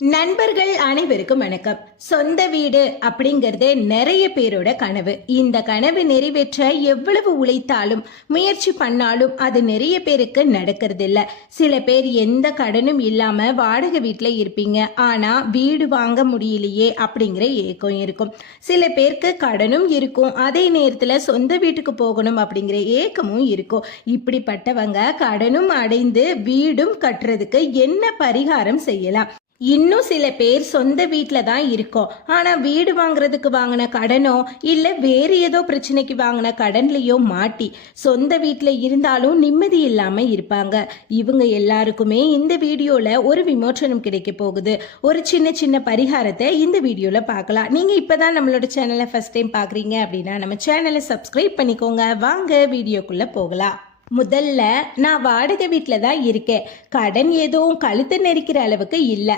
நண்பர்கள் அனைவருக்கும் வணக்கம். சொந்த வீடு அப்படிங்கறது நிறைய பேரோட கனவு. இந்த கனவு நிறைவேற்ற எவ்வளவு உழைத்தாலும் முயற்சி பண்ணாலும் அது நிறைய பேருக்கு நடக்கிறது இல்ல. சில பேர் எந்த கடனும் இல்லாம வாடகை வீட்டுல இருப்பீங்க. ஆனா வீடு வாங்க முடியலையே அப்படிங்கிற ஏக்கம் இருக்கும். சில பேருக்கு கடனும் இருக்கும், அதே நேரத்துல சொந்த வீட்டுக்கு போகணும் அப்படிங்கிற ஏக்கமும் இருக்கும். இப்படிப்பட்டவங்க கடனும் அடைந்து வீடும் கட்டுறதுக்கு என்ன பரிகாரம் செய்யலாம்? இன்னும் சில பேர் சொந்த வீட்டில தான் இருக்கோம், ஆனா வீடு வாங்குறதுக்கு வாங்கின கடனோ இல்ல வேறு ஏதோ பிரச்சனைக்கு வாங்கின கடன்லயோ மாட்டி சொந்த வீட்டில இருந்தாலும் நிம்மதி இல்லாம இருப்பாங்க. இவங்க எல்லாருக்குமே இந்த வீடியோல ஒரு விமோசனம் கிடைக்க போகுது. ஒரு சின்ன சின்ன பரிகாரத்தை இந்த வீடியோல பார்க்கலாம். நீங்க இப்பதான் நம்மளோட சேனலை ஃபர்ஸ்ட் டைம் பாக்குறீங்க அப்படின்னா நம்ம சேனலை சப்ஸ்கிரைப் பண்ணிக்கோங்க. வாங்க வீடியோக்குள்ள போகலாம். முதல்ல நான் வாடகை வீட்டில் தான் இருக்கேன். கடன் எதுவும் கழுத்தை நெரிக்கிற அளவுக்கு இல்லை.